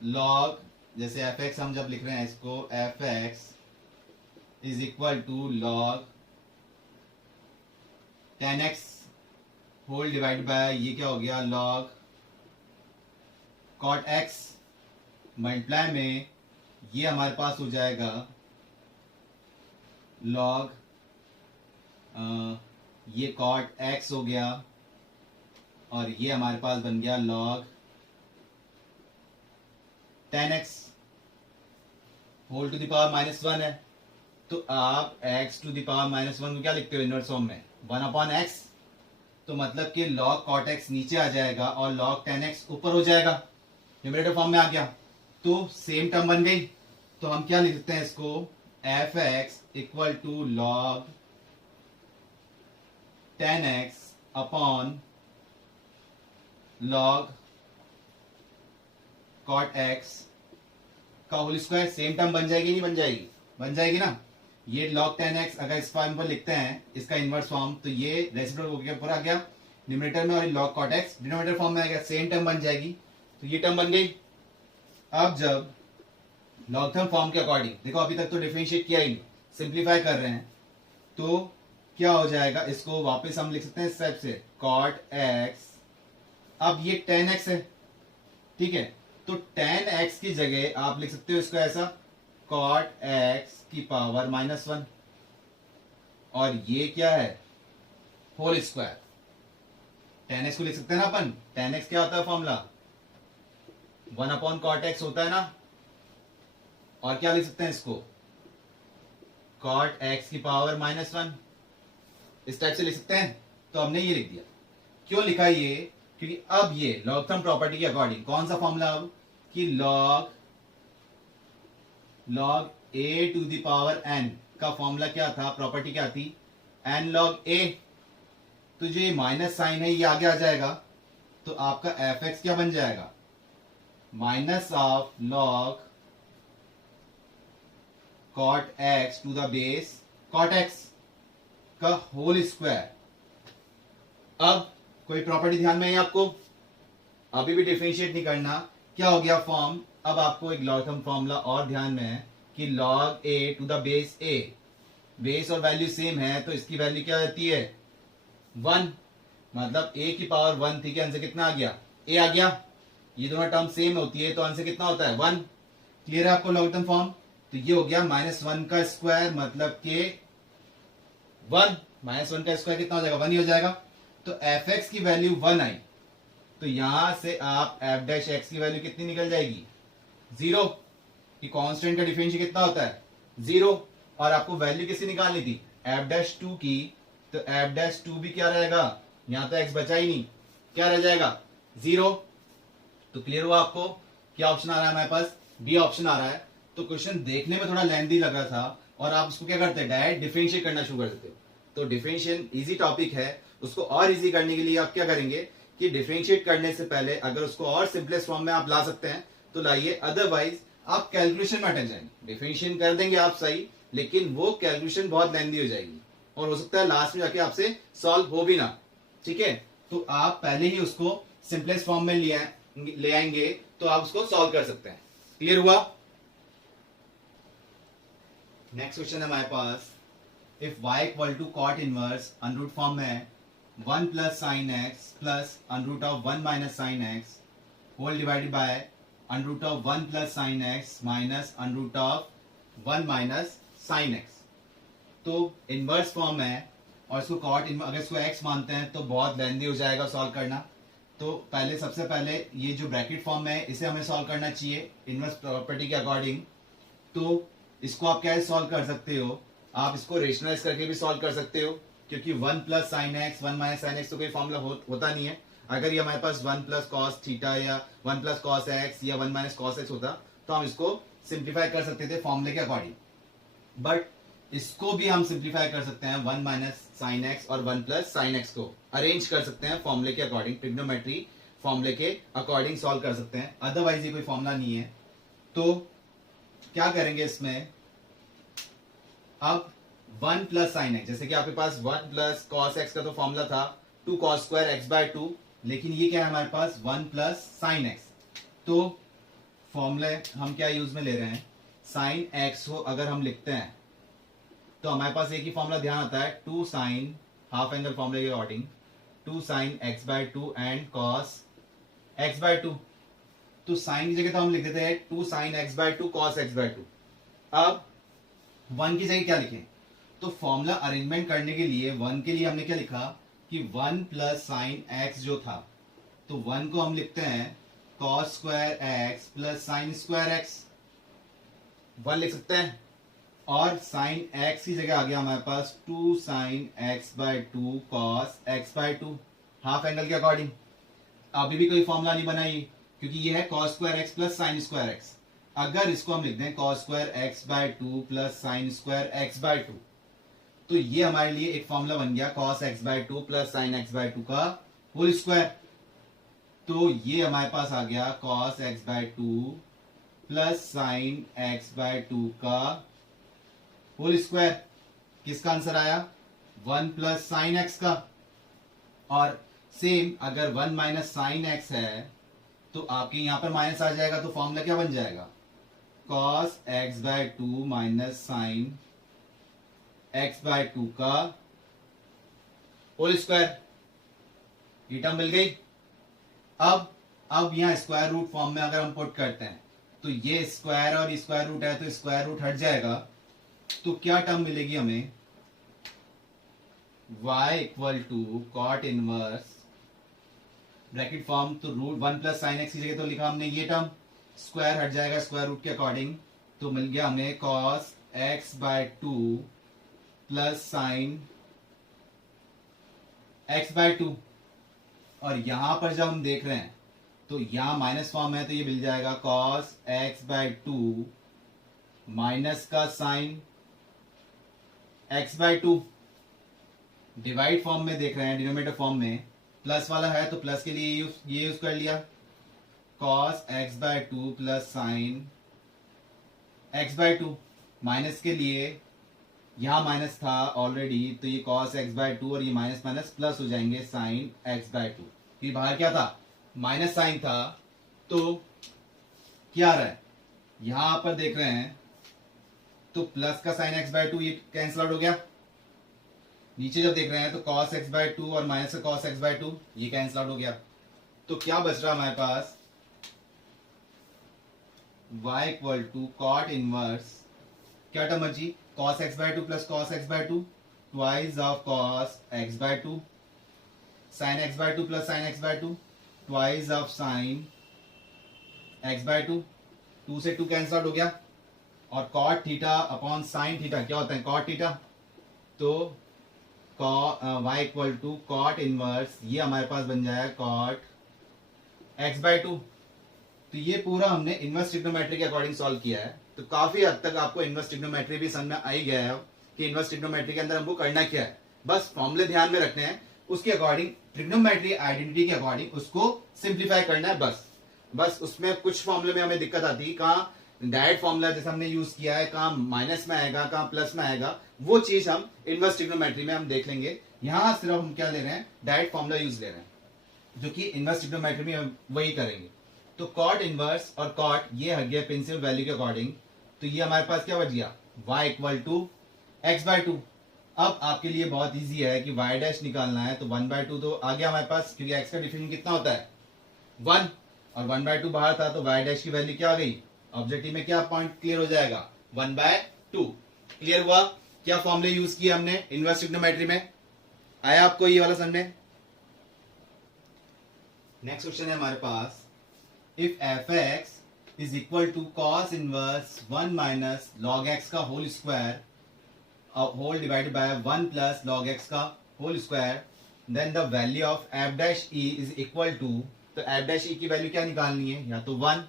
लॉग, जैसे एफ एक्स हम जब लिख रहे हैं इसको, f x is equal to log 10x whole divide by ये क्या हो गया लॉग कॉट एक्स मल्टीप्लाई में ये हमारे पास हो जाएगा लॉग ये कॉट एक्स हो गया और ये हमारे पास बन गया log ten x whole to the power -1 है। तो आप x टू द पावर -1 को क्या लिखते हो इनवर्स फॉर्म में 1/x। तो मतलब कि log cot x नीचे आ जाएगा और log 10x ऊपर हो जाएगा, न्यूमरेटर फॉर्म में आ गया। तो सेम टर्म बन गई। तो हम क्या लिख सकते हैं इसको f(x) equal to log 10x upon log cot x का होल स्क्वायर। सेम टर्म बन जाएगी नहीं बन जाएगी? बन जाएगी ना। ये log 10x अगर इस फॉर्म पर लिखते हैं इसका इनवर्स फॉर्म, तो ये रेसिप्रोकल हो गया पूरा आ गया न्यूमरेटर में और log cot x denominator form में आ गया, सेम टर्म बन जाएगी। तो ये टर्म बन गई। अब जब लॉगरिथम फॉर्म के अकॉर्डिंग देखो अभी तक तो डिफरेंशिएट किया ही नहीं, सिंप्लीफाई कर रहे हैं, तो क्या हो जाएगा इसको वापस हम लिख सकते हैं इस टाइप से cot x। अब ये 10x है, ठीक है, तो 10x की जगह आप लिख सकते हो इसको ऐसा cot x की पावर -1 और ये क्या है होल स्क्वायर। 10x को लिख सकते हैं ना अपन, 10x क्या होता है फॉर्मूला 1/cot x होता है ना। और क्या लिख सकते हैं इसको cot x की पावर -1 इस टाइप से लिख सकते हैं। तो हमने ये लिख दिया। क्यों लिखा ये? क्योंकि अब ये लॉगरिथम प्रॉपर्टी के अकॉर्डिंग कौन सा फॉर्मूला अब कि log a to the power n का फॉर्मूला क्या था, प्रॉपर्टी क्या थी n log a। तो जो ये माइनस साइन है ये आगे आ जाएगा, तो आपका f(x) क्या बन जाएगा minus of log cot x to the base cot x का होल स्क्वायर। अब कोई प्रॉपर्टी ध्यान में है आपको? अभी भी डिफरेंशिएट नहीं करना। क्या हो गया फॉर्म? अब आपको एक लॉगरिथम फॉर्मूला और ध्यान में है कि log a to the base a, base और वैल्यू सेम है तो इसकी वैल्यू क्या रहती है 1। मतलब a की पावर 1 थी कि आंसर कितना आ गया a आ गया। ये दोनों टर्म सेम होती है तो आंसर कितना होता है 1। क्लियर है आपको लॉगरिथम फॉर्म? तो ये हो गया -1 का स्क्वायर मतलब के 1, -1 का स्क्वायर कितना हो जाएगा 1 ही हो जाएगा। तो f(x) की वैल्यू 1 आई, तो यहां से आप f'(x) की वैल्यू कितनी निकल जाएगी 0। कि कांस्टेंट का डिफरेंशियल कितना होता है 0। और आपको वैल्यू किसकी निकालनी थी f'2 की, तो f'2 भी क्या रहेगा, यहां तो x बचा ही नहीं, क्या रह जाएगा 0। तो क्लियर हुआ आपको? क्या ऑप्शन आ रहा है हमारे पास? बी ऑप्शन आ रहा है। तो क्वेश्चन देखने में थोड़ा लेंथी लग रहा था और आप उसको क्या करते हैं डायरेक्ट डिफरेंशिएट करना शुरू कर देते हो। तो डिफरेंशिएशन इजी टॉपिक है, उसको और इजी करने के लिए आप क्या करेंगे कि डिफरेंशिएट करने से पहले अगर उसको और सिंपलेस्ट फॉर्म में आप ला सकते हैं तो लाइए, अदरवाइज आप कैलकुलेशन में अटक जाएंगे। डिफरेंशिएशन कर देंगे आप सही, लेकिन वो कैलकुलेशन बहुत लेंथी हो जाएगी और हो सकता है लास्ट में जाके आपसे सॉल्व हो भी ना। ठीक है, तो आप पहले ही उसको सिंपलेस्ट फॉर्म में ले आएंगे तो आप उसको सॉल्व कर सकते हैं। क्लियर हुआ? नेक्स्ट क्वेश्चन है हमारे पास, if y equal to cot inverse under root form में 1 plus sine x plus under root of 1 minus sine x whole divided by under root of 1 plus sine x minus under root of 1 minus sine x. तो inverse form है और इसको cot अगर इसको x मानते हैं तो बहुत लेंथी हो जाएगा सॉल्व करना। तो पहले सबसे पहले ये जो ब्रैकेट फॉर्म है इसे हमें सॉल्व करना चाहिए इनवर्स प्रॉपर्टी के अकॉर्डिंग। तो इसको आप क्या सॉल्व कर सकते हो, आप इसको रेशनलाइज करके भी सॉल्व कर सकते हो, क्योंकि 1 plus sine x 1 minus sine x तो कोई फॉर्मूला होता नहीं है। अगर ये हमारे पास 1 प्लस कॉस थीटा या 1 प्लस कॉस एक्स या 1 माइनस कॉस एक्स होता तो हम इसको सिंप्लीफाई कर सकते थे फॉर्मूले के अकॉर्डिंग। बट इसको भी हम सिंप्लीफाई कर सकते हैं 1 माइनस साइन एक्स और 1 प्लस साइन एक्स को अरेंज कर सकते हैं फॉर्मूले के अकॉर्डिंग, ट्रिग्नोमेट्री फॉर्मूले के अकॉर्डिंग सॉल्व कर सकते हैं। अदरवाइज ये कोई फॉर्मूला नहीं है। तो क्या करेंगे इसमें, अब 1 प्लस साइन एक्स, जैसे कि आपके पास 1 प्लस कॉस एक्स का तो फॉर्मूला था 2 कॉस स्क्वायर एक्स बाय 2, लेकिन ये क्या है हमारे पास 1 प्लस साइन एक्स। तो फॉर्मूले हम क्या यूज में ले रहे हैं, साइन एक्स को अगर हम लिखते हैं तो हमारे पास एक ही फॉर्मूला ध्यान आता है 2 साइन हाफ एंगल फॉर्मूले के according 2 sine x by 2 and cos x by 2। तो साइन की जगह तो हम लिख देते हैं 2 sine x by 2 cos x by 2। अब 1 की जगह क्या लिखें? तो फॉर्मूला अरेंजमेंट करने के लिए 1 के लिए हमने क्या लिखा कि 1 प्लस साइन x जो था, तो 1 को हम लिखते हैं cos square x plus sine square x, 1 लिख सकते हैं। और साइन x की जगह आ गया हमारे पास 2 sine x by 2 cos x by 2 half angle के अकॉर्डिंग। अभी भी कोई फॉर्मूला नहीं बनाई क्योंकि ये है cos square x plus sine square x। अगर इसको हम लिख दें cos square x by 2 plus sine square x by 2, तो ये हमारे लिए एक फॉर्मूला बन गया cos x by 2 plus sine x by 2 का होल स्क्वायर। तो ये हमारे पास आ गया cos x by 2 plus sine x by 2 का होल स्क्वायर। किसका आंसर आया? 1 प्लस साइन x का। और सेम अगर 1 माइनस साइन x है तो आपके यहां पर माइनस आ जाएगा, तो फॉर्मूला क्या बन जाएगा? Cos x by 2 minus sine x by 2 का होल स्क्वायर। ये टर्म मिल गई। अब यहां स्क्वायर रूट फॉर्म में अगर हम पुट करते हैं तो ये स्क्वायर और स्क्वायर रूट है तो स्क्वायर रूट हट जाएगा, तो क्या टर्म मिलेगी हमें? y equal to cot inverse bracket form, तो रूट 1 प्लस साइन एक्स की जगह तो लिखा हमने ये टर्म, स्क्वायर हट जाएगा स्क्वायर रूट के अकॉर्डिंग, तो मिल गया हमें cos x by 2 plus sine x by 2। और यहां पर जब हम देख रहे हैं तो यहां माइनस फॉर्म है तो ये मिल जाएगा कॉस x बाय 2 माइनस का sine x by 2। Divide form में देख रहे हैं, डिनोमिनेटर फॉर्म में प्लस वाला है तो प्लस के लिए ये यूज कर लिया cos x by 2 plus sine x by 2। Minus के लिए यहां माइनस था ऑलरेडी तो ये कॉस x बाय 2 और ये माइनस माइनस प्लस हो जाएंगे साइन x बाय 2। फिर बाहर क्या था? माइनस साइन था, तो क्या आ रहा है? यहां पर देख रहे हैं तो प्लस का साइन x बाय 2 ये कैंसिल आउट हो गया। नीचे जब देख रहे हैं तो cos x बाय 2 और माइनस का cos x बाय 2 ये कैंसिल आउट हो गया। तो क्या बच रहा हमारे पास? y equal to cot inverse, क्या टर्म बची? cos x by 2 plus cos x by 2 twice of cos x by 2, sin x by 2 plus sin x by 2 twice of sin x by 2। 2 से 2 कैंसिल आउट हो गया। और cot theta upon sin theta क्या होता है? cot theta. तो y equal to cot inverse, ये हमारे पास बन जाएगा कॉट x बाय 2। तो ये पूरा हमने इनवर्स ट्रिग्नोमेट्री के अकॉर्डिंग सॉल्व किया है। तो काफी हद तक आपको इनवर्स ट्रिग्नोमेट्री भी समझ में आ ही गया है कि इनवर्स ट्रिग्नोमेट्री के अंदर हमको करना क्या है। बस फॉर्मूले ध्यान में रखने हैं, उसके अकॉर्डिंग ट्रिग्नोमेट्री आइडेंटिटी के अकॉर्डिंग उसको सिंप्लीफाई करना है। बस उसमें कुछ फॉर्मूले में हमें दिक्कत आती है, कहाँ डायरेक्ट फॉर्मूला जैसे हमने यूज किया है कहाँ माइनस में आएगा कहाँ प्लस में आएगा, वो चीज हम इनवर्स ट्रिग्नोमेट्री में हम देख लेंगे। यहां सिर्फ हम क्या ले रहे हैं? डायरेक्ट फॉर्मूला यूज ले रहे हैं, जो कि इनवर्स ट्रिग्नोमेट्री में हम वही करेंगे। तो कॉट इनवर्स और कॉट ये हट गया प्रिंसिपल वैल्यू के अकॉर्डिंग, तो ये हमारे पास क्या बच गया? y equal to x by 2। अब आपके लिए बहुत इजी है कि y डैश निकालना है, तो 1 बाय 2 तो आ गया हमारे पास, क्योंकि x का डिफरेंस कितना होता है? 1, और 1 बाय 2 बाहर था तो y डैश की वैल्यू क्या आ गई? ऑब्जेक्टिव में क्या पॉइंट क्लियर हो जाएगा? 1 बाय 2। क्लियर हुआ? क्या फॉर्मूले यूज किए हमने इनवर्स ट्रिग्नोमेट्री में? आया आपको ये वाला समझने? नेक्स्ट क्वेश्चन है हमारे पास, if fx is equal to cos inverse 1 minus log x का whole square whole divided by 1 plus log x का whole square, then the value of f dash e is equal to, तो f dash e की value क्या निकालनी है? या तो 1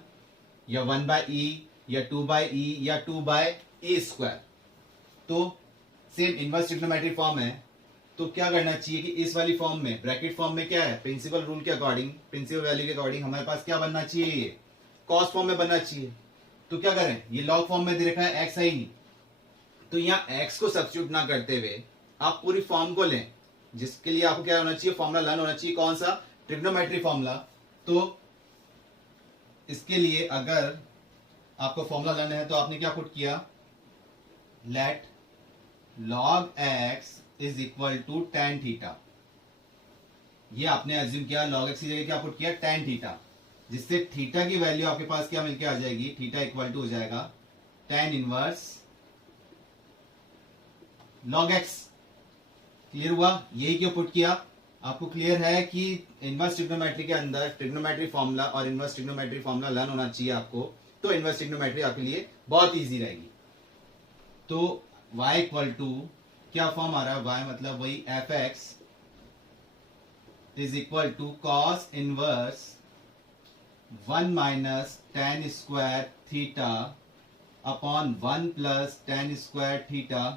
या 1 बाय e या 2 बाय e या 2 बाय e स्क्वायर। तो सेम इनवर्स ट्रिग्नोमेट्री फॉर्म है, तो क्या करना चाहिए कि इस वाली फॉर्म में ब्रैकेट फॉर्म में क्या है? प्रिंसिपल रूल के अकॉर्डिंग, प्रिंसिपल वैल्यू के अकॉर्डिंग हमारे पास क्या बनना चाहिए? ये कॉस फॉर्म में बनना चाहिए। तो क्या करें? ये लॉग फॉर्म में दे रखा है, एक्स है ही नहीं, तो यहाँ एक्स को सब्स्टिट्यूट ना करते हुए आप पूरी फॉर्म को लें, जिसके लिए आपको क्या होना चाहिए? फॉर्मूला लर्न होना चाहिए। कौन सा? Trigonometry formula. तो इसके लिए अगर आपको फॉर्मूला लर्न है तो आपने क्या पुट किया? Let log x is equal to tan theta. ये आपने एज्यूम किया log x की जगह क्या पुट किया tan थीटा, जिससे थीटा की वैल्यू आपके पास क्या मिलके आ जाएगी, थीटा इक्वल टू हो जाएगा tan inverse log x। Clear हुआ? यही क्यों पुट किया? आपको क्लियर है कि इनवर्स ट्रिग्नोमेट्री के अंदर ट्रिग्नोमेट्री फॉर्मूला और इनवर्स ट्रिग्नोमेट्री फॉर्मूला लर्न होना चाहिए आपको, तो इनवर्स ट्रिग्नोमेट्री आपके लिए बहुत इजी रहेगी। तो y इक्वल टू क्या फॉर्म आ रहा है, y मतलब वही f x is equal to cos inverse 1 minus tan square theta upon 1 plus tan square theta.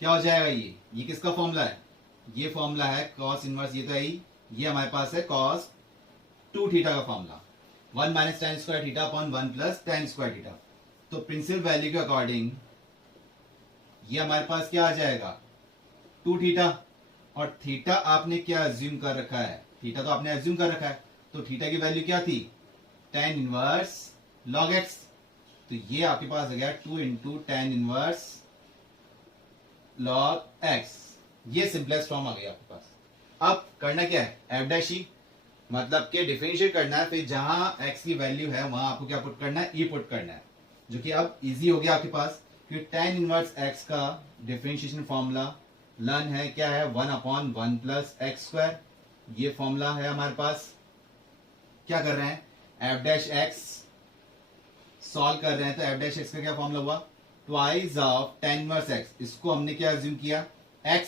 क्या हो जाएगा? ये किसका फॉर्मूला है? ये फॉर्मूला है कॉस इनवर्स, ये तो है ही, ये हमारे पास है कॉस 2 थीटा का formula, 1 minus tan square theta upon 1 plus tan square theta. तो प्रिंसिपल वैल्यू के अकॉर्डिंग ये हमारे पास क्या आ जाएगा 2 थीटा, और थीटा आपने क्या अज्यूम कर रखा है, थीटा तो आपने अज्यूम कर रखा है, तो थीटा की वैल्यू क्या थी tan इनवर्स log x। तो ये आपके पास आ गया 2 into tan inverse log x। ये सिंपलेस्ट फॉर्म आ गया आपके पास। अब करना क्या है, एफ डैश ई, मतलब कि डिफरेंशिएट करना है, फिर जहां x की वैल्यू है वहां आपको क्या पुट करना है, ई पुट करना है, जो कि अब इजी हो गया आपके पास, क्योंकि tan इनवर्स x का डिफरेंशिएशन फॉर्मूला लर्न है, क्या है 1 अपॉन 1 प्लस एक्स स्क्वायर। ये फॉर्मूला है हमारे पास। क्या कर रहे हैं, एफ डैश एक्स सॉल्व कर रहे हैं, तो एफ डैश एक्स का क्या फॉर्मूला हुआ, twice of tan inverse x। इसको हमने क्या अज्यूम किया x,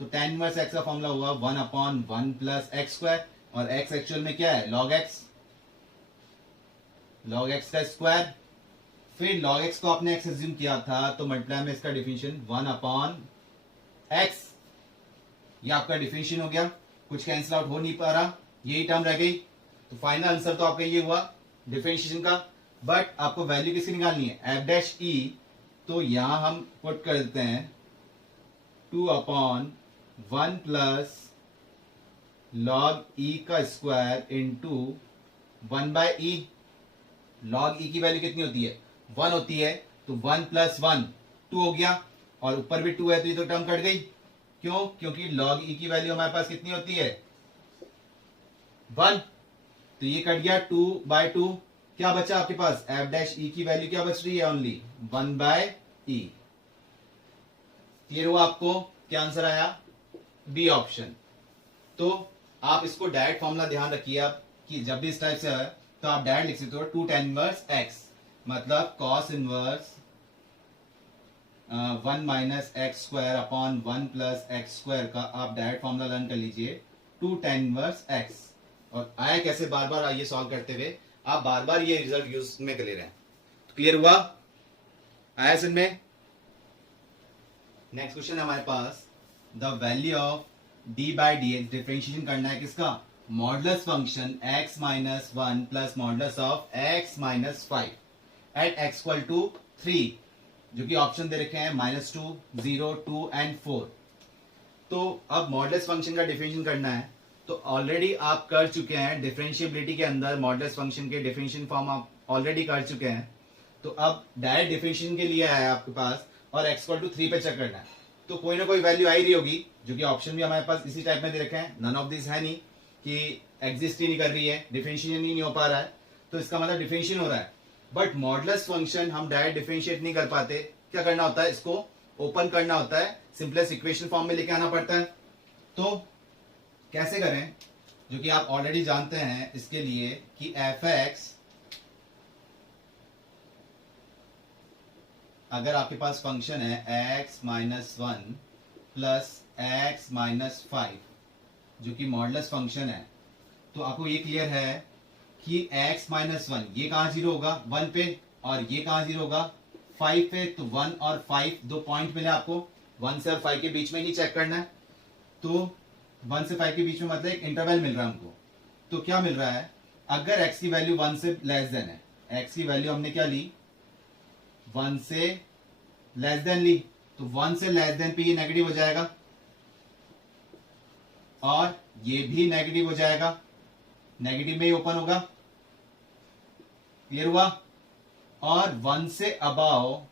तो tan इनवर्स x का फॉर्मूला हुआ 1 अपॉन 1 प्लस एक्स स्क्वायर, और x एक्चुअल में क्या है log x, log x का स्क्वायर। फिर log x को आपने x अज्यूम किया था, तो मल्टीप्लाई में इसका डिफरेंशिएशन 1 अपॉन x, ये आपका डिफरेंशिएशन हो गया, कुछ कैंसिल आउट हो नहीं पा रहा, यही टर्म रह गई। तो फाइनल आंसर तो आपका ये हुआ डिफरेंशिएशन का, बट आपको वैल्यू किसकी निकालनी है, एफ डैश ई। तो यहां हम पुट कर देते हैं 2 अपॉन 1 प्लस लॉग ई का स्क्वायर इंटू 1 बाय ई। लॉग ई की वैल्यू कितनी होती है 1 होती है, तो 1 प्लस 1 2 हो गया, और ऊपर भी 2 है, तो ये तो टर्म कट गई। क्यों? क्योंकि लॉग ई की वैल्यू हमारे पास कितनी होती है 1, तो ये कट गया 2 बाय 2। क्या बचा आपके पास, एफ डैश ई की वैल्यू क्या बच रही है, ओनली 1 बाय ई। क्लियर हुआ आपको? क्या आंसर आया, बी ऑप्शन। तो आप इसको डायरेक्ट फॉर्मूला ध्यान रखिए आप, कि जब भी इस टाइप से है तो आप डायरेक्ट लिख सकते हो 2 tan इनवर्स x, मतलब cos inverse 1 minus x square upon 1 plus x square का आप डायरेक्ट फॉर्मूला लर्न कर लीजिए 2 tan इनवर्स x। और आया कैसे, बार बार आइए सॉल्व करते हुए आप बार बार ये रिजल्ट यूज में कर ले रहे हैं। तो क्लियर हुआ, आया समझ में? नेक्स्ट क्वेश्चन है हमारे पास, the value of d by d x, differentiation करना है किसका, modulus function x minus 1 plus modulus of x minus 5 at x equal to 3, जो कि ऑप्शन दे रखे हैं -2, 0, 2 एंड 4। तो अब मॉडुलस फंक्शन का डिफरेंशिएशन करना है, तो ऑलरेडी आप कर चुके हैं डिफरेंशिएबिलिटी के अंदर, मॉडुलस फंक्शन के डिफरेंशिएशन फॉर्म आप ऑलरेडी कर चुके हैं। तो अब डायरेक्ट डिफरेंशिएशन के लिए आया आपके पास, और x इक्वल टू 3 पे चेक करना है, तो कोई ना कोई वैल्यू आ ही रही होगी, जो कि ऑप्शन भी हमारे पास इसी टाइप में दे रखे हैं, नन ऑफ दिस है नहीं कि एग्जिस्ट ही नहीं कर रही है, डिफरेंशिएशन ही नहीं हो पा रहा है, तो इसका मतलब डिफरेंशिएशन हो रहा है। बट मॉडुलस फंक्शन हम डायरेक्ट डिफरेंशिएट नहीं कर पाते, क्या करना होता है, इसको ओपन करना होता है, सिंपलेस्ट इक्वेशन फॉर्म में लेके आना पड़ता है। तो कैसे करें, जो कि आप ऑलरेडी जानते हैं, इसके लिए कि एफ एक्स, अगर आपके पास फंक्शन है x minus 1 plus x minus 5, जो कि मॉडुलस फंक्शन है, तो आपको ये क्लियर है कि x माइनस 1 ये कहां जीरो होगा 1 पे, और ये कहां जीरो होगा 5 पे। तो 1 और 5 दो पॉइंट मिले आपको, 1 से और 5 के बीच में ही चेक करना है, तो 1 से 5 के बीच में मतलब एक इंटरवल मिल रहा है हमको। तो क्या मिल रहा है, अगर x की वैल्यू 1 से लेस देन है, x की वैल्यू हमने क्या ली 1 से लेस देन ली, तो 1 से लेस देन पे ये नेगेटिव हो जाएगा, और ये भी नेगेटिव हो जाएगा, नेगेटिव में ही ओपन होगा। क्लियर हुआ? और 1 से अबाव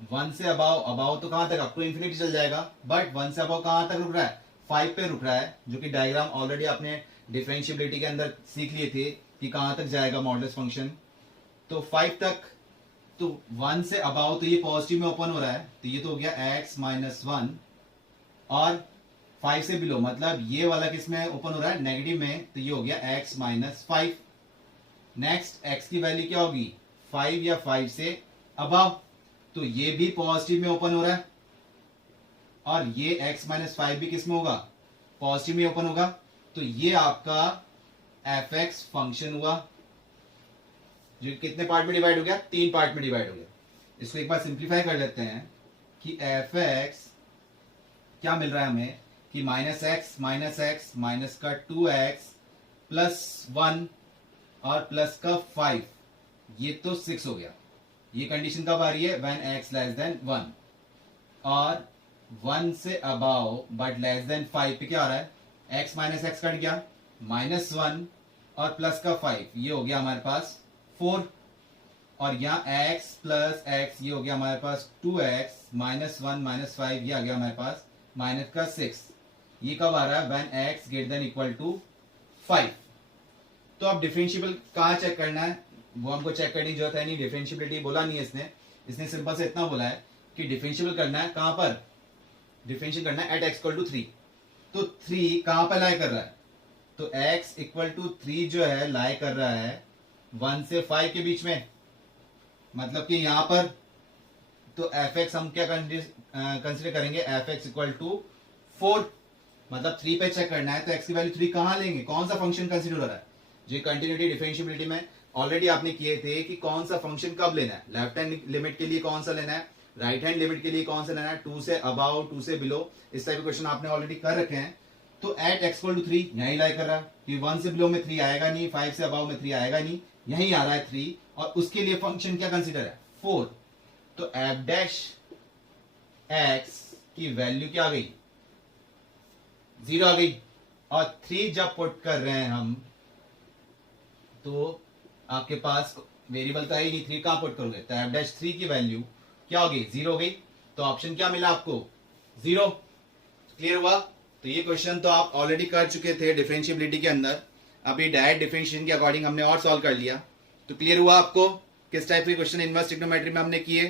1 से अबाव तो कहां तक, अप टू इंफिनिटी चल जाएगा, बट 1 से अबाव कहां तक रुक रहा है, 5 पे रुक रहा है, जो कि डायग्राम ऑलरेडी आपने डिफरेंशिएबिलिटी के अंदर सीख लिए थे कि कहां तक जाएगा मॉडुलस फंक्शन। तो 5 तक, तो 1 से अबाव तो ये पॉजिटिव में ओपन हो रहा है, तो ये तो हो गया x माइनस 1, और 5 से बिलो मतलब ये वाला किस में ओपन हो रहा है, नेगेटिव में, तो ये हो गया x माइनस 5। नेक्स्ट x की वैल्यू क्या होगी, 5 या 5 से अबाव, तो ये भी पॉजिटिव में ओपन हो रहा है, और ये x माइनस 5 भी किस में होगा, पॉजिटिव में ओपन होगा। तो ये आपका fx फंक्शन हुआ, जो कितने पार्ट में डिवाइड हो गया, 3 पार्ट में डिवाइड हो गया। इसको एक बार सिंप्लीफाई कर लेते हैं कि fx क्या मिल रहा है हमें, कि माइनस एक्स माइनस का 2x प्लस 1 और प्लस का 5, ये तो 6 हो गया। ये कंडीशन कब आ रही है, व्हेन x लेस देन 1, और 1 से अबाव बट लेस देन 5 पे क्या आ रहा है, x माइनस एक्स कट गया, माइनस 1 और प्लस का 5, ये हो गया हमारे पास 4, और यहाँ x प्लस एक्स ये हो गया हमारे पास 2x माइनस 1 माइनस 5, ये आ गया हमारे पास माइनस का 6। ये कब आ रहा है, when x greater than equal to 5। तो अब डिफरेंशिएबल कहाँ चेक करना है, वो हमको चेक करने की जरूरत है नहीं, डिफरेंशिएबिलिटी बोला नहीं है इसने सिंपल से इतना बोला है कि डिफरेंशिएबल करना है कहां पर, डिफरेंशिएट करना है एट x इक्वल टू 3। तो 3 कहां पर लाई कर रहा है, तो x इक्वल टू 3 जो है लाई कर रहा है 1 से 5 के बीच में, मतलब कि यहां पर तो fx हम क्या कंसिडर करेंगे, fx इक्वल टू 4, मतलब 3 पे चेक करना है, तो x की वैल्यू 3 कहां लेंगे, कौन सा फंक्शन कंसिडर हो रहा है, जो कंटिन्यूटी डिफरेंशिएबिलिटी में ऑलरेडी आपने किए थे कि कौन सा फंक्शन कब लेना है, लेफ्ट हैंड लिमिट के लिए कौन सा लेना है, राइट हैंड लिमिट के लिए कौन सा लेना है, 2 से अबाव 2 से बिलो, इस टाइप के क्वेश्चन आपने ऑलरेडी कर रखे हैं। तो एट x इक्वल टू 3 यही लाई कर रहा है कि 1 से बिलो में 3 आएगा नहीं, 5 से अबाव में 3 आएगा नहीं, यही आ रहा है 3, और उसके लिए फंक्शन क्या कंसिडर है, 4। तो एफ डैश x की वैल्यू क्या आ गई, 0 आ गई, और 3 जब पुट कर रहे हैं हम, तो आपके पास वेरिएबल तो है ही नहीं, 3 कहां पुट करोगे, तो एफ डैश 3 की वैल्यू क्या हो गई, 0 हो गई। तो ऑप्शन क्या मिला आपको, 0। क्लियर हुआ। तो ये क्वेश्चन तो आप ऑलरेडी कर चुके थे डिफरेंशिएबिलिटी के अंदर, अभी डायरेक्ट डिफरेंशिएशन के अकॉर्डिंग हमने और सॉल्व कर लिया। तो क्लियर हुआ आपको किस टाइप के क्वेश्चन इनवर्स ट्रिग्नोमेट्री में हमने किए।